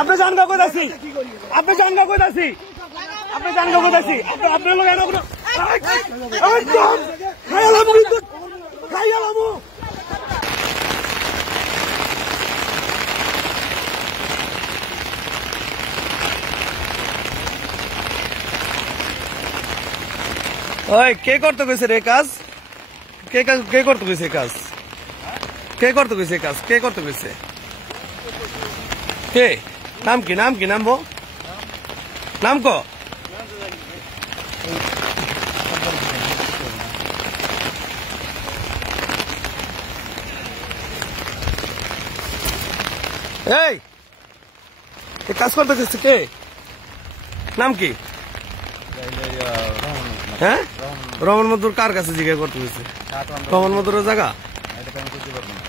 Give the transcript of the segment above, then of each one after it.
আপনি জানগা কোথাছি আপনি জানগা কোথাছি আপনি জানগা কোথাছি আপনার লোক খাইয়ালামু ওই কে করতে গেছে রে কাজ কে করতে গেছে কাজ কে করতে গেছে কাজ কে করতে গেছে কে নাম কি নাম বো নাম কো এই কাজ করতে গেছে কে নাম কি হ্যাঁ রহমান মধুর কার কাছে জিজ্ঞাসা করতে গেছে রহমান মধুরের জায়গা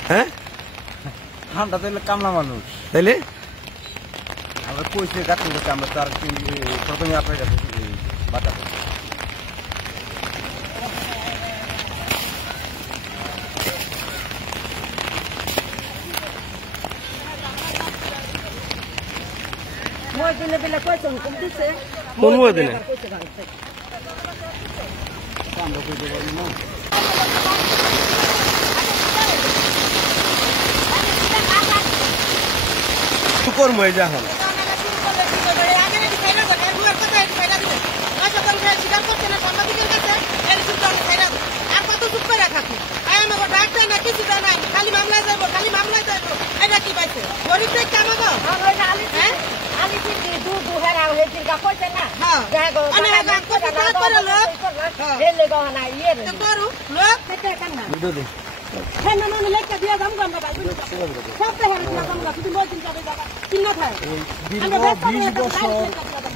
হ্যাঁ আমরা তাহলে কামলা মানুষ তাইলে আমরা কইছে গাছের কাছে আমরা তার প্রথমে আপনার কাছে বাঁচাবো কোন দিনে করবো এই যখন খালি মামলায় যাবো এটা কি পাইছে গরিব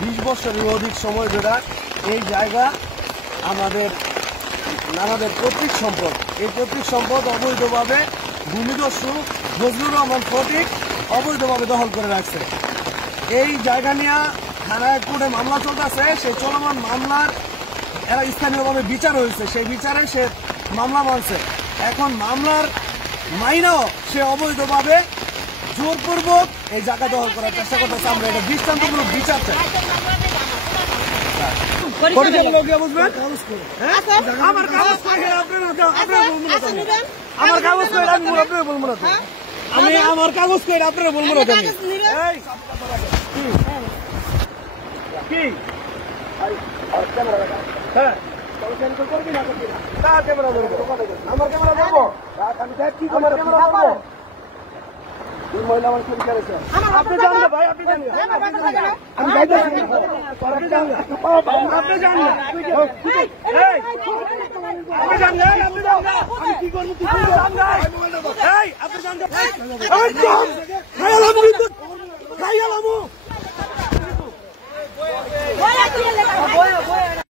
বিশ বছরের অধিক সময় ধরে এই জায়গা আমাদের পৈতৃক সম্পদ এই পৈতৃক সম্পদ অবৈধভাবে ভূমিদস্যু ফজলুর রহমান ফটিক অবৈধভাবে দখল করে রাখছে এই জায়গা নিয়ে থানায় কোর্টে মামলা চলতেছে সেই চলমান মামলার এরা স্থানীয়ভাবে বিচার হয়েছে সেই বিচারে সে মামলা মানছে এখন মামলার মাইনাও সে অবৈধভাবে জোরপূর্বক এই জায়গা দখল করার চেষ্টা করতেছে আমরা এটা দৃষ্টান্তমূলক বিচার চাই আমার কাগজ করে আপনারা বলবো না কি হ্যাঁ ক্যামেরা ধরবো আমার ক্যামেরা ধরবো কি ক্যামেরা ধরবো মহিলা আমার চুরি করেছে আপনি জানলে ভাই আপনি জানলে আমি আপনি জানলে আমি কি করবো আপনি জানলে